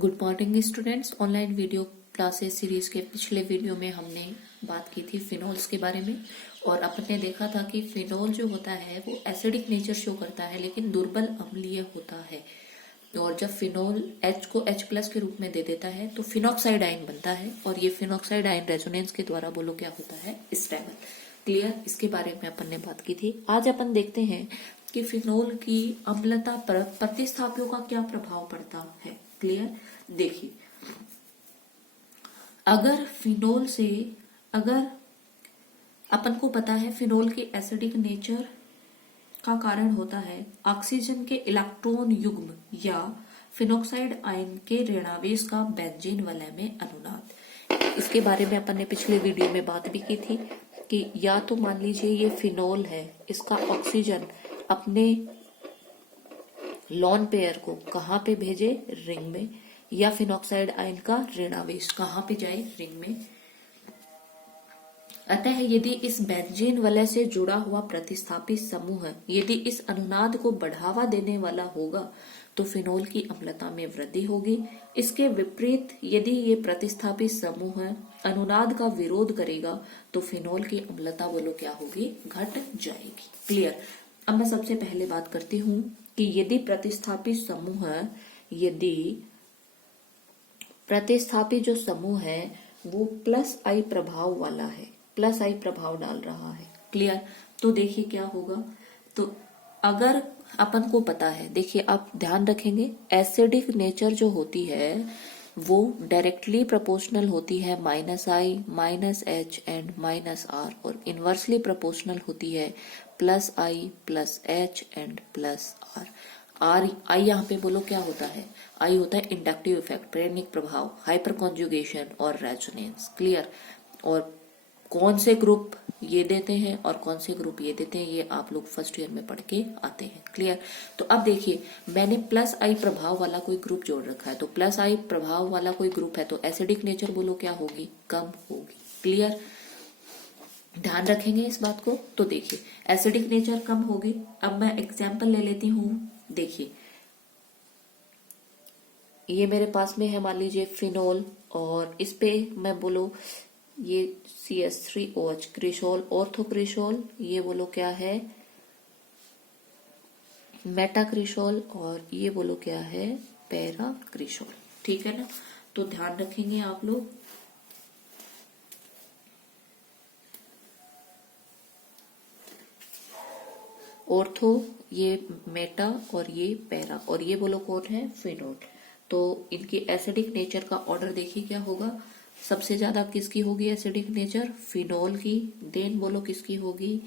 Good morning students. Online video classes series के पिछले video में हमने बात की थी फिनोल्स के बारे में और अपन ने देखा था कि फिनोल जो होता है वो एसिडिक नेचर शो करता है लेकिन दुर्बल अम्लीय होता है। और जब फिनोल H को H+ के रूप में दे देता है तो फिनॉक्साइड आयन बनता है और ये फिनॉक्साइड आयन रेजोनेंस के द्वारा बोलो क्या होता है, स्टेबल। क्लियर, इसके बारे में अपन ने बात की थी। आज अपन देखते हैं कि फिनोल की अम्लता पर प्रतिस्थापियों का क्या प्रभाव पड़ता है। क्लियर, देखिए अगर फिनोल से अगर अपन को पता है फिनोल के एसिडिक नेचर का कारण होता है ऑक्सीजन के इलेक्ट्रॉन युग्म या फिनॉक्साइड आयन के ऋणावेश का बेंजीन वलय में अनुनाद। इसके बारे में अपन ने पिछले वीडियो में बात भी की थी कि या तो मान लीजिए ये फिनोल है, इसका ऑक्सीजन अपने लॉन पेयर को कहाँ पे भेजे, रिंग में, या फिनॉक्साइड आयन का ऋणावेश कहाँ पे जाए, रिंग में। अतः यदि इस बेंजीन वलय से जुड़ा हुआ प्रतिस्थापी समूह यदि इस अनुनाद को बढ़ावा देने वाला होगा तो फिनोल की अम्लता में वृद्धि होगी। इसके विपरीत यदि ये प्रतिस्थापी समूह अनुनाद का विरोध करेगा तो फिनोल की अम्लता बोलो क्या होगी, घट जाएगी। क्लियर। अब मैं सबसे पहले बात करती हूँ कि यदि प्रतिस्थापी जो समूह है वो +I प्रभाव वाला है, +I प्रभाव डाल रहा है। क्लियर। तो देखिए क्या होगा, तो अगर अपन को पता है, देखिए आप ध्यान रखेंगे एसिडिक नेचर जो होती है वो डायरेक्टली प्रोपोर्शनल होती है -I, -H एंड -R और इनवर्सली प्रोपोर्शनल होती है +I +H एंड +R। आई यहाँ पे बोलो क्या होता है, आई होता है इंडक्टिव इफेक्ट, प्रेरणिक प्रभाव, हाइपर कॉन्जुगेशन और रेजोनेंस। क्लियर। और कौन से ग्रुप ये देते हैं और कौन से ग्रुप ये देते हैं ये आप लोग फर्स्ट ईयर में पढ़ के आते हैं। क्लियर। तो अब देखिए मैंने +I प्रभाव वाला कोई ग्रुप जोड़ रखा है, तो +I प्रभाव वाला कोई ग्रुप है तो एसिडिक नेचर बोलो क्या होगी, कम होगी। क्लियर, ध्यान रखेंगे इस बात को। तो देखिए एसिडिक नेचर कम होगी। अब मैं एग्जाम्पल ले लेती हूँ। देखिए ये मेरे पास में है, मान लीजिए फिनोल, और इस पे मैं बोलो ये CH3OH क्रिशोल, ऑर्थोक्रिशोल, ये बोलो क्या है, मेटाक्रिशोल, और ये बोलो क्या है, पैराक्रिशोल। ठीक है ना। तो ध्यान रखेंगे आप लोग। ऑर्थो, ये मेटा और ये पैरा, और ये बोलो कौन है, फिनोल। तो इनकी एसिडिक नेचर का ऑर्डर देखिए क्या होगा, सबसे ज्यादा किसकी होगी एसिडिक नेचर, फिनोल की, देन बोलो किसकी होगी,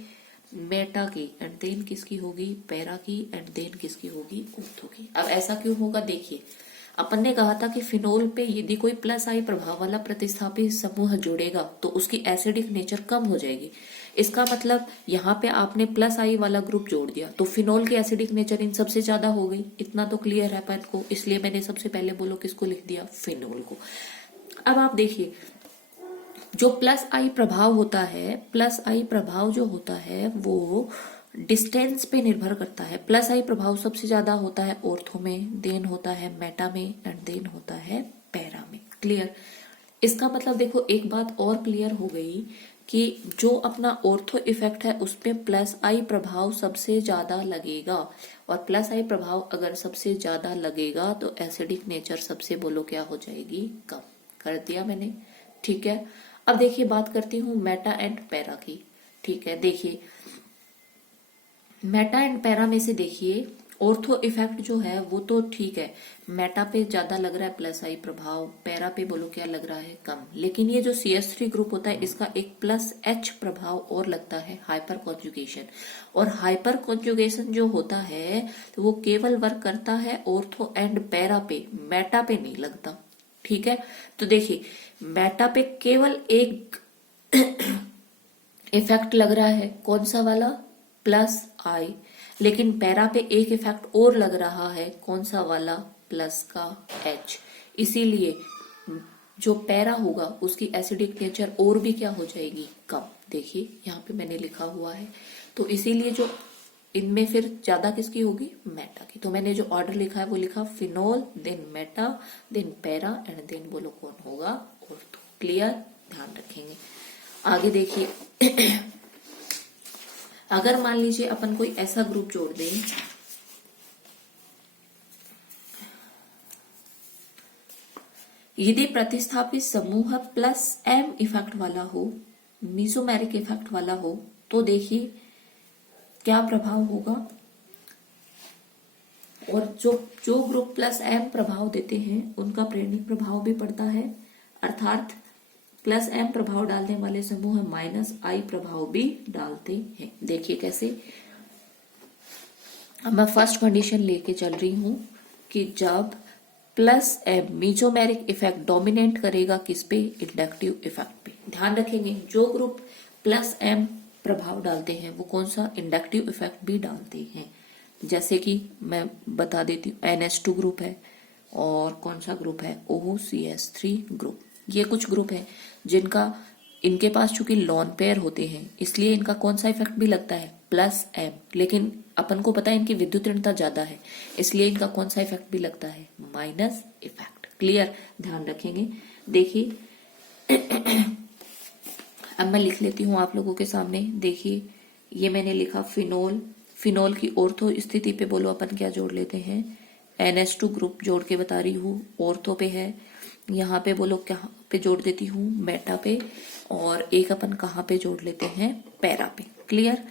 मेटा की, एंड देन किसकी होगी, पैरा की, एंड देन किसकी होगी, ऑर्थो की। अब ऐसा क्यों होगा, देखिए अपन ने कहा था कि फिनोल पे यदि कोई +I प्रभाव वाला प्रतिस्थापी समूह जोड़ेगा तो उसकी एसिडिक नेचर कम हो जाएगी। इसका मतलब यहाँ पे आपने +I वाला ग्रुप जोड़ दिया तो फिनोल की एसिडिक नेचर इन सबसे ज्यादा हो गई। इतना तो क्लियर है अपन को, इसलिए मैंने सबसे पहले बोलो किसको लिख दिया, फिनोल को। अब आप देखिए जो +I प्रभाव होता है, +I प्रभाव जो होता है वो डिस्टेंस पे निर्भर करता है। +I प्रभाव सबसे ज्यादा होता है ऑर्थो में, देन होता है मेटा में, एंड देन होता है पैरा में। क्लियर। इसका मतलब देखो एक बात और क्लियर हो गई कि जो अपना ऑर्थो इफेक्ट है उसपे +I प्रभाव सबसे ज्यादा लगेगा, और +I प्रभाव अगर सबसे ज्यादा लगेगा तो एसिडिक नेचर सबसे बोलो क्या हो जाएगी, कम। कर दिया मैंने। ठीक है। अब देखिए बात करती हूँ मेटा एंड पैरा की। ठीक है, देखिए मेटा एंड पैरा में से देखिए ऑर्थो इफेक्ट जो है वो तो ठीक है, मेटा पे ज्यादा लग रहा है +I प्रभाव, पैरा पे बोलो क्या लग रहा है, कम। लेकिन ये जो CH3 ग्रुप होता है इसका एक +H प्रभाव और लगता है, हाइपर कॉन्जुगेशन। और हाइपर कॉन्जुगेशन जो होता है तो वो केवल वर्क करता है ऑर्थो एंड पैरा पे, मेटा पे नहीं लगता। ठीक है। तो देखिए मेटा पे केवल एक इफेक्ट लग रहा है, कौन सा वाला, +I, लेकिन पैरा पे एक इफेक्ट और लग रहा है, कौन सा वाला, +H। इसीलिए जो पैरा होगा उसकी एसिडिक नेचर और भी क्या हो जाएगी, कम। देखिए यहाँ पे मैंने लिखा हुआ है। तो इसीलिए जो इनमें फिर ज्यादा किसकी होगी, मेटा की। तो मैंने जो ऑर्डर लिखा है वो लिखा phenol, then meta, then para and then बोलो कौन होगा, ऑर्थो। क्लियर, ध्यान रखेंगे। आगे देखिए अगर मान लीजिए अपन कोई ऐसा ग्रुप जोड़ दें, यदि प्रतिस्थापित समूह प्लस एम इफेक्ट वाला हो, मीसोमेरिक इफेक्ट वाला हो, तो देखिए क्या प्रभाव होगा। और जो ग्रुप प्लस एम प्रभाव देते हैं उनका प्रेरणिक प्रभाव भी पड़ता है, अर्थात प्लस एम प्रभाव डालने वाले समूह माइनस आई प्रभाव भी डालते हैं। देखिए कैसे, अब मैं फर्स्ट कंडीशन लेके चल रही हूं कि जब प्लस एम मीसोमेरिक इफेक्ट डोमिनेट करेगा किस पे, इंडक्टिव इफेक्ट पे। ध्यान रखेंगे जो ग्रुप प्लस एम प्रभाव डालते हैं वो कौन सा, इंडक्टिव इफेक्ट भी डालते हैं। जैसे कि मैं बता देती हूँ, NH2 ग्रुप है और कौन सा ग्रुप है, OCS3 ग्रुप। ये कुछ ग्रुप है जिनका, इनके पास चूंकि लॉन पेयर होते हैं इसलिए इनका कौन सा इफेक्ट भी लगता है, प्लस एम, लेकिन अपन को पता है इनकी विद्युत ऋणता ज्यादा है इसलिए इनका कौन सा इफेक्ट भी लगता है, माइनस इफेक्ट। क्लियर, ध्यान रखेंगे। देखिए अब मैं लिख लेती हूं आप लोगों के सामने। देखिए ये मैंने लिखा फिनोल, फिनोल की ऑर्थो स्थिति पे बोलो अपन क्या जोड़ लेते हैं, NH2 ग्रुप जोड़ के बता रही हूँ, ऑर्थो पे है। यहाँ पे बोलो क्या पे जोड़ देती हूँ, मेटा पे, और एक अपन कहाँ पे जोड़ लेते हैं, पैरा पे। क्लियर,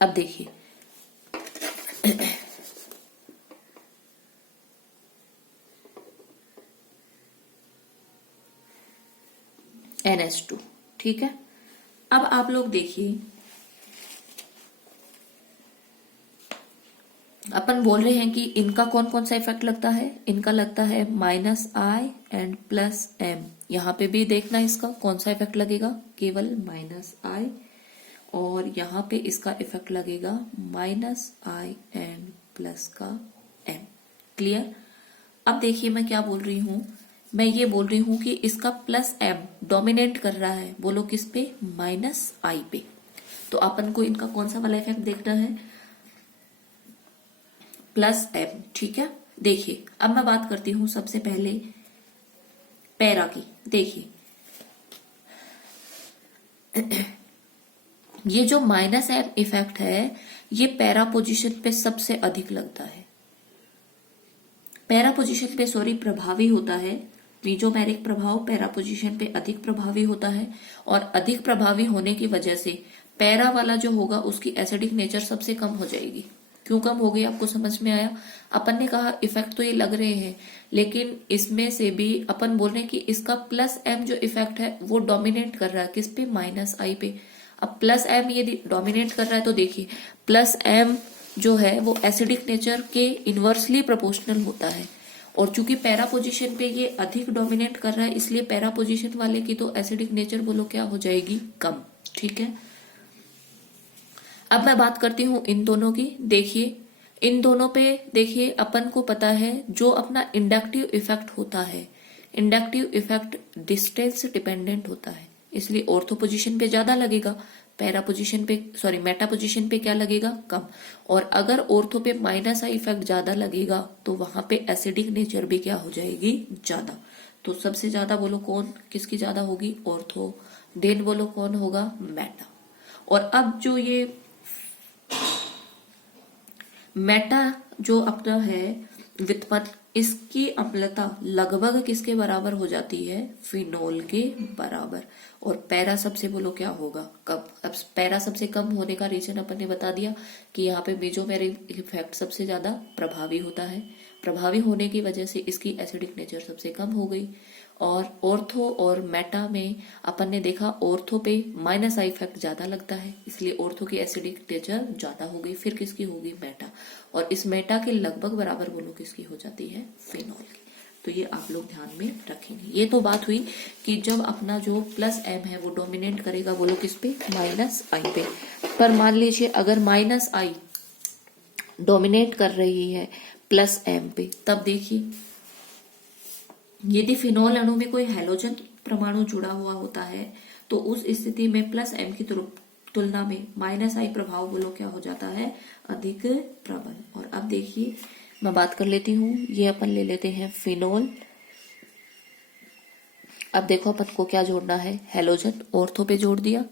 अब देखिए NH2, ठीक है। अब आप लोग देखिए, अपन बोल रहे हैं कि इनका कौन कौन सा इफेक्ट लगता है, इनका लगता है minus I and plus M. यहाँ पे भी देखना इसका कौन सा इफेक्ट लगेगा, केवल माइनस आई, और यहाँ पे इसका इफेक्ट लगेगा माइनस आई एंड प्लस का एम। क्लियर, अब देखिए मैं क्या बोल रही हूँ, मैं ये बोल रही हूँ कि इसका प्लस एम डोमिनेट कर रहा है, बोलो किस पे, माइनस आई पे। तो अपन को इनका कौन सा वाला इफेक्ट देखना है, प्लस एम। ठीक है, देखिए अब मैं बात करती हूं सबसे पहले पैरा की। देखिए ये जो माइनस एम इफेक्ट है ये पैरा पोजीशन पे सबसे अधिक लगता है, पैरा पोजीशन पे सॉरी प्रभावी होता है। मीसोमेरिक प्रभाव पैरा पोजीशन पे अधिक प्रभावी होता है, और अधिक प्रभावी होने की वजह से पैरा वाला जो होगा उसकी एसिडिक नेचर सबसे कम हो जाएगी। क्यों कम हो गई, आपको समझ में आया। अपन ने कहा इफेक्ट तो ये लग रहे हैं, लेकिन इसमें से भी अपन बोल रहे हैं कि इसका प्लस एम जो इफेक्ट है वो डोमिनेट कर रहा है किस पे, माइनस आई पे। अब प्लस एम यदि डोमिनेट कर रहा है तो देखिए प्लस एम जो है वो एसिडिक नेचर के इनवर्सली प्रोपोर्शनल होता है, और चूंकि पैरा पोजीशन पे ये अधिक डोमिनेट कर रहा है इसलिए पैरा पोजीशन वाले की तो एसिडिक नेचर बोलो क्या हो जाएगी, कम। ठीक है, अब मैं बात करती हूं इन दोनों की। देखिए इन दोनों पे देखिए अपन को पता है जो अपना इंडक्टिव इफेक्ट होता है, इंडक्टिव इफेक्ट डिस्टेंस डिपेंडेंट होता है, इसलिए ऑर्थो पोजीशन पे ज्यादा लगेगा, पैरा पोजीशन पे सॉरी मेटा पोजीशन पे क्या लगेगा, कम। और अगर ऑर्थो पे माइनस आई इफेक्ट ज्यादा लगेगा तो वहां पे एसिडिक नेचर भी क्या हो जाएगी, ज्यादा। तो सबसे ज्यादा बोलो कौन किसकी ज्यादा होगी, ऑर्थो, देन बोलो कौन होगा, मेटा। और अब जो ये मेटा जो अपना है व्युत्पन्न, इसकी अम्लता लगभग किसके बराबर हो जाती है, फिनोल के बराबर। और पैरा सबसे बोलो क्या होगा, कब। अब पैरा सबसे कम होने का रीजन अपन ने बता दिया कि यहाँ पे मीसोमेरिक इफेक्ट सबसे ज्यादा प्रभावी होता है, प्रभावी होने की वजह से इसकी एसिडिक नेचर सबसे कम हो गई। और ऑर्थो और मेटा में अपन ने देखा ऑर्थो पे माइनस आई इफेक्ट ज्यादा लगता है इसलिए ऑर्थो की एसिडिक नेचर ज्यादा हो गई, फिर किसकी होगी, मेटा। और इस मेटा के लगभग बराबर बोलो किसकी हो जाती है, फिनोल की। तो ये आप लोग ध्यान में रखेंगे। ये तो बात हुई कि जब अपना जो प्लस एम है वो डोमिनेट करेगा बोलो किस पे, माइनस आई पे। पर मान लीजिए अगर माइनस आई डोमिनेट कर रही है प्लस एम पे, तब देखिए यदि फिनोल अणु में कोई हैलोजन परमाणु जुड़ा हुआ होता है तो उस स्थिति में प्लस एम तुलना में माइनस आई प्रभाव बोलो क्या हो जाता है, अधिक प्रबल। और अब देखिए मैं बात कर लेती हूँ, ये अपन ले लेते हैं फिनोल। अब देखो अपन को क्या जोड़ना है, हेलोजन ऑर्थो पे जोड़ दिया,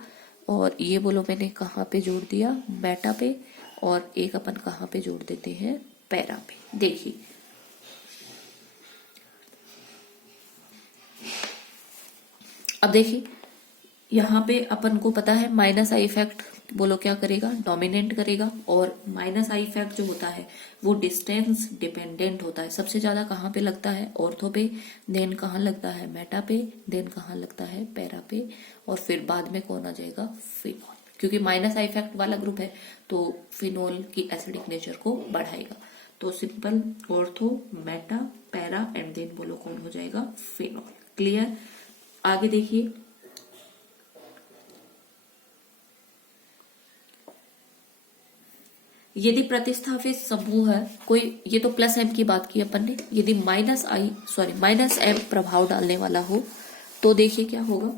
और ये बोलो मैंने कहाँ पे जोड़ दिया, मेटा पे, और एक अपन कहाँ पे जोड़ देते हैं, पैरा पे। देखिए अब देखिए यहाँ पे अपन को पता है माइनस आई इफेक्ट बोलो क्या करेगा, डोमिनेंट करेगा, और माइनस आई इफेक्ट जो होता है वो डिस्टेंस डिपेंडेंट होता है। सबसे ज्यादा कहाँ पे लगता है, ऑर्थो पे, देन कहाँ लगता है, मेटा पे, देन कहाँ लगता है, पैरा पे, और फिर बाद में कौन आ जाएगा, फिनोल। क्योंकि माइनस आई इफेक्ट वाला ग्रुप है तो फिनोल की एसिडिक नेचर को बढ़ाएगा। तो simple ortho, meta, para and then बोलो कौन हो जाएगा, फिनोल। क्लियर। आगे देखिए यदि प्रतिस्थापित समूह है कोई, ये तो प्लस एम की बात की अपन ने, यदि माइनस एम प्रभाव डालने वाला हो तो देखिए क्या होगा,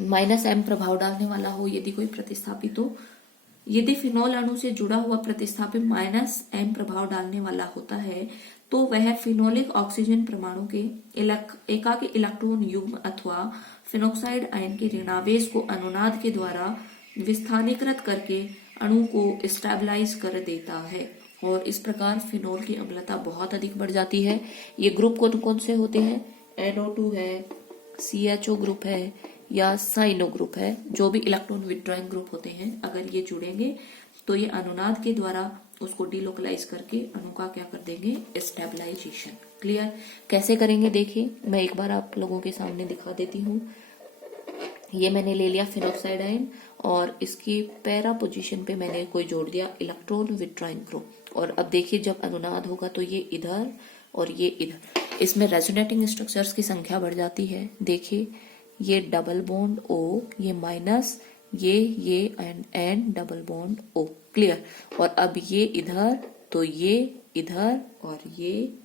माइनस एम प्रभाव डालने वाला हो यदि कोई प्रतिस्थापित हो, यदि फिनोल अणु से जुड़ा हुआ प्रतिस्थापित माइनस एम प्रभाव डालने वाला होता है तो वह फिनोलिक ऑक्सीजन परमाणु के एकाकी इलेक्ट्रॉन युग्म अथवा फिनोक्साइड आयन के ऋणावेश को अनुनाद के द्वारा विस्थानीकृत करके अणु को स्टेबलाइज कर देता है, और इस प्रकार फिनोल की अम्लता बहुत अधिक बढ़ जाती है। ये ग्रुप कौन कौन से होते हैं, NO2 है, CHO ग्रुप है, या साइनो ग्रुप है, जो भी इलेक्ट्रॉन विड्रॉइंग ग्रुप होते हैं, अगर ये जुड़ेंगे तो ये अनुनाद के द्वारा उसको डिलोकलाइज करके अणु का क्या कर देंगे, स्टेबलाइजेशन। क्लियर। कैसे करेंगे देखिए मैं एक बार आप लोगों के सामने दिखा देती हूँ। ये मैंने ले लिया फिनोक्साइड आयन, और इसकी पैरा पोजीशन पे मैंने कोई जोड़ दिया इलेक्ट्रॉन विड्रॉइंग ग्रुप, और अब देखिए जब अनुनाद होगा तो ये इधर और ये इधर, इसमें रेजोनेटिंग स्ट्रक्चर्स की संख्या बढ़ जाती है। देखिए ये डबल बॉन्ड O, ये माइनस, ये and double bond O। Clear. और अब ये इधर तो ये इधर और ये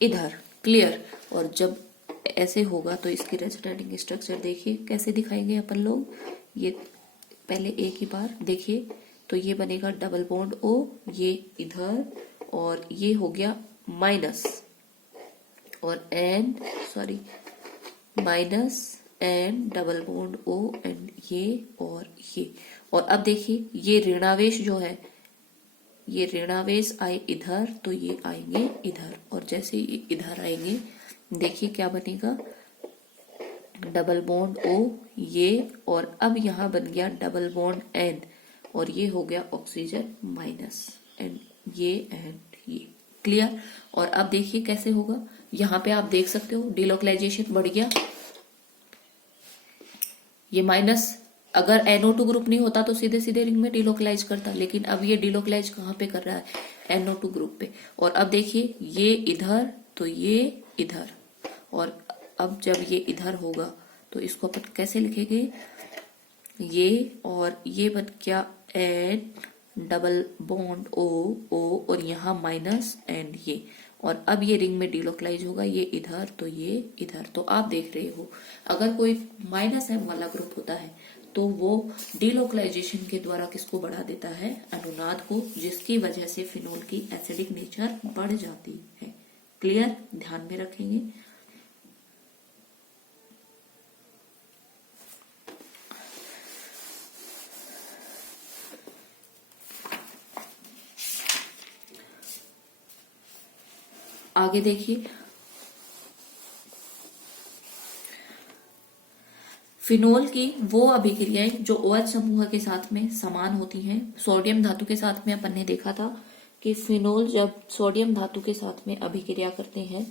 इधर। क्लियर। और जब ऐसे होगा तो इसकी रेजोनेटिंग स्ट्रक्चर देखिए कैसे दिखाएंगे अपन लोग। ये पहले एक ही बार देखिए, तो ये बनेगा डबल बॉन्ड O, ये इधर, और ये हो गया माइनस और and minus and double bond O and ये और ये। और अब देखिए ये ऋणावेश जो है, ये ऋणावेश आए इधर तो ये आएंगे इधर, और जैसे ये इधर आएंगे देखिए क्या बनेगा, डबल बॉन्ड O ये, और अब यहाँ बन गया डबल बॉन्ड N, और ये हो गया ऑक्सीजन माइनस एंड ये एंड ये। क्लियर। और अब देखिए कैसे होगा, यहाँ पे आप देख सकते हो डिलोकलाइजेशन बढ़ गया। ये माइनस अगर NO2 ग्रुप नहीं होता तो सीधे सीधे रिंग में डिलोकलाइज करता, लेकिन अब ये डिलोकलाइज कहाँ पे कर रहा है, NO2 ग्रुप पे। और अब देखिए ये इधर तो ये इधर, और अब जब ये इधर होगा तो इसको अपन कैसे लिखेंगे, ये और ये बन गया एंड डबल बॉन्ड O और यहाँ माइनस एंड ये, और अब ये रिंग में डिलोकलाइज होगा, ये इधर तो ये इधर। तो आप देख रहे हो अगर कोई माइनस एम वाला ग्रुप होता है तो वो डिलोकलाइजेशन के द्वारा किसको बढ़ा देता है, अनुनाद को, जिसकी वजह से फिनोल की एसिडिक नेचर बढ़ जाती है। क्लियर। ध्यान में रखेंगे। आगे देखिए फिनोल की वो अभिक्रियाएं जो OH समूह के साथ में समान होती हैं। सोडियम धातु के साथ में अपन ने देखा था कि फिनोल जब सोडियम धातु के साथ में अभिक्रिया करते हैं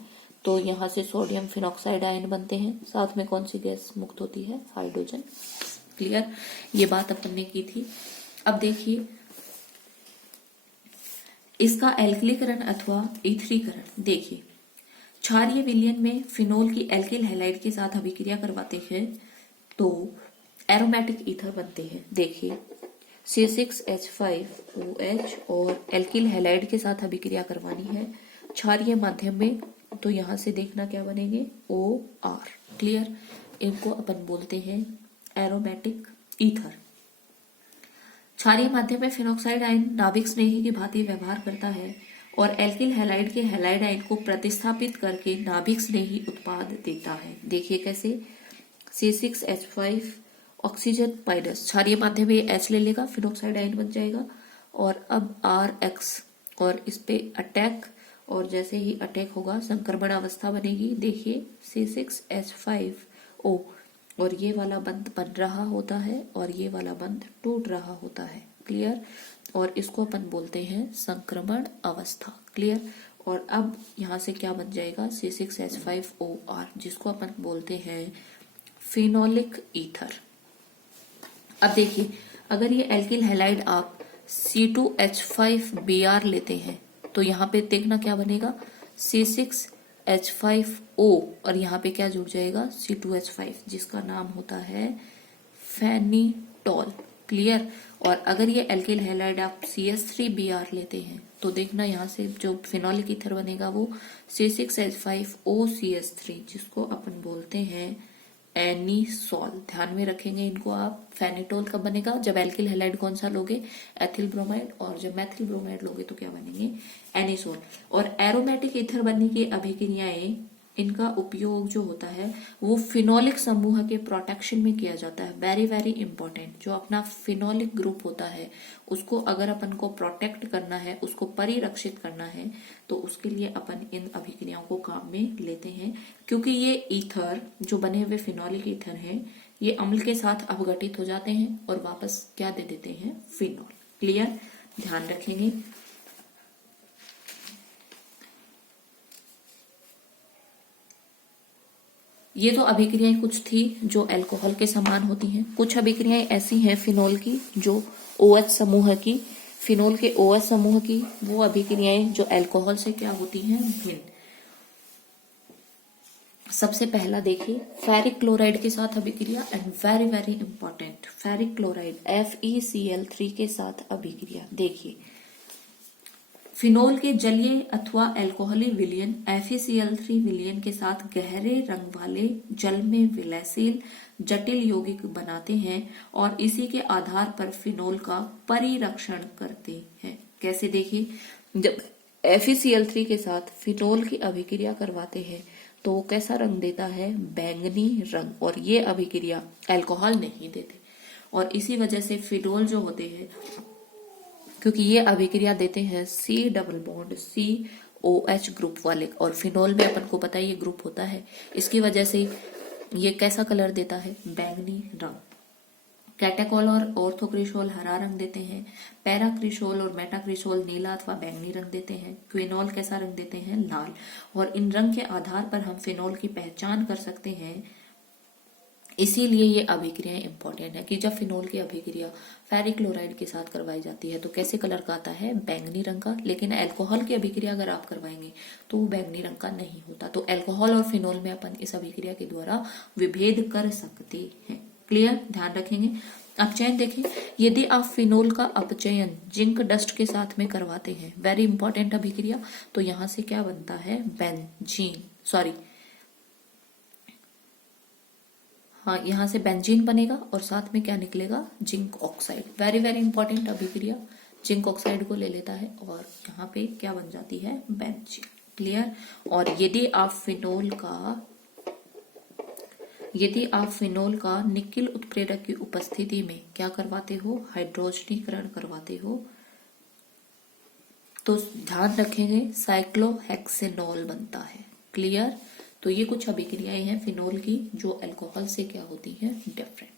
तो यहाँ से सोडियम फिनॉक्साइड आयन बनते हैं, साथ में कौन सी गैस मुक्त होती है, हाइड्रोजन। क्लियर। ये बात अपन ने की थी। अब देखिए इसका एल्किलीकरण अथवा ईथरीकरण देखिए, क्षारीय विलयन में फिनोल की एल्किल हैलाइड के साथ अभिक्रिया करवाते हैं तो एरोमेटिक ईथर बनते हैं। देखिए C6H5OH और एल्किल हैलाइड के साथ अभिक्रिया करवानी है क्षारीय माध्यम में, तो यहां से देखना क्या बनेंगे, OR। क्लियर। इनको अपन बोलते हैं एरोमेटिक ईथर। क्षारीय माध्यम में फिनॉक्साइड आयन नाभिक स्नेही की भांति व्यवहार करता है और एल्किल हैलाइड के हैलाइड आयन को प्रतिस्थापित करके नाभिक स्नेही उत्पाद देता है। देखिए कैसे, C6H5 ऑक्सीजन माइनस, क्षारीय माध्यम में H ले लेगा, फिनॉक्साइड आयन बन जाएगा और अब RX और इस पे अटैक, और जैसे ही अटैक होगा संक्रमण अवस्था बनेगी। देखिए C6H5O और ये वाला बंध बन रहा होता है और ये वाला बंध टूट रहा होता है। क्लियर। और इसको अपन बोलते हैं संक्रमण अवस्था। क्लियर। और अब यहां से क्या बन जाएगा, C6H5OR, जिसको अपन बोलते हैं फिनोलिक ईथर। अब देखिए, अगर ये एल्किल हैलाइड आप C2H5Br लेते हैं तो यहाँ पे देखना क्या बनेगा, C6H5O और यहाँ पे क्या जुड़ जाएगा, C2H5, जिसका नाम होता है फेनिटॉल। क्लियर। और अगर ये एल्किल हैलाइड आप CH3Br लेते हैं तो देखना यहाँ से जो फिनोलिक ईथर बनेगा वो C6H5OCH3, जिसको अपन बोलते हैं एनीसॉल। ध्यान में रखेंगे इनको आप। फेनिटोल कब बनेगा, जब एल्किल हैलाइड कौन सा लोगे, एथिल ब्रोमाइड, और जब मैथिल ब्रोमाइड लोगे तो क्या बनेंगे, एनीसोल। और एरोमेटिक ईथर बनने की अभिक्रियाएं, इनका उपयोग जो होता है वो फिनोलिक समूह के प्रोटेक्शन में किया जाता है। Very very important. जो अपना फिनोलिक ग्रुप होता है उसको अगर अपन को प्रोटेक्ट करना है, उसको परिरक्षित करना है, तो उसके लिए अपन इन अभिक्रियाओं को काम में लेते हैं। क्योंकि ये ईथर जो बने हुए फिनोलिक ईथर हैं, ये अम्ल के साथ अपघटित हो जाते हैं और वापस क्या दे देते हैं, फिनोल। क्लियर। ध्यान रखेंगे। ये तो अभिक्रियाएं कुछ थी जो अल्कोहल के समान होती हैं। कुछ अभिक्रियाएं ऐसी हैं फिनोल की जो OH समूह की, फिनोल के OH समूह की, वो अभिक्रियाएं जो अल्कोहल से क्या होती हैं, भिन्न। सबसे पहला देखिए, फेरिक क्लोराइड के साथ अभिक्रिया, and very very important, ferric chloride FeCl3 के साथ अभिक्रिया। देखिए, फिनोल के जलीय अथवा अल्कोहली विलयन FeCl3 विलयन के साथ गहरे रंग वाले जल में विलयशील जटिल यौगिक बनाते हैं और इसी के आधार पर फिनोल का परिरक्षण करते हैं। कैसे, देखिए, जब FeCl3 के साथ फिनोल की अभिक्रिया करवाते हैं तो कैसा रंग देता है, बैंगनी रंग, और ये अभिक्रिया अल्कोहल नहीं देते। और इसी वजह से फिनोल जो होते हैं, क्योंकि ये अभिक्रिया देते हैं C double bond COH group वाले, और फिनोल में अपन को पता है ये ग्रुप होता है, इसकी वजह से ये कैसा कलर देता है, बैंगनी रंग। कैटेकोल और ऑर्थोक्रिसोल हरा रंग देते हैं, पैराक्रिसोल और मेटाक्रिसोल नीला अथवा बैंगनी रंग देते हैं, क्विनोल कैसा रंग देते हैं, लाल। और इन रंग के आधार पर हम फिनोल की पहचान कर सकते हैं। इसीलिए ये अभिक्रियाएं इंपॉर्टेंट है कि जब फिनोल की अभिक्रिया फेरिक क्लोराइड के साथ करवाई जाती है तो कैसे कलर का आता है, बैंगनी रंग का। लेकिन अल्कोहल की अभिक्रिया अगर आप करवाएंगे तो वो बैंगनी रंग का नहीं होता। तो अल्कोहल और फिनोल में अपन इस अभिक्रिया के द्वारा विभेद कर सकते हैं। क्लियर। ध्यान रखेंगे। अपचयन देखें, यदि आप फिनोल का अपचयन जिंक डस्ट के साथ में करवाते हैं, वेरी इंपॉर्टेंट अभिक्रिया, तो यहां से क्या बनता है, यहाँ से बेंजीन बनेगा और साथ में क्या निकलेगा, zinc oxide. Very very important अभिक्रिया। जिंक ऑक्साइड को ले लेता है और यहाँ पे क्या बन जाती है, बेंजीन। क्लियर। और यदि आप फिनोल का निकिल उत्प्रेरक की उपस्थिति में क्या करवाते हो, हाइड्रोजनीकरण करवाते हो, तो ध्यान रखेंगे साइक्लोहेक्सेनॉल बनता है। क्लियर। तो ये कुछ अभिक्रियाएं हैं फिनोल की जो अल्कोहल से क्या होती हैं, डिफरेंट।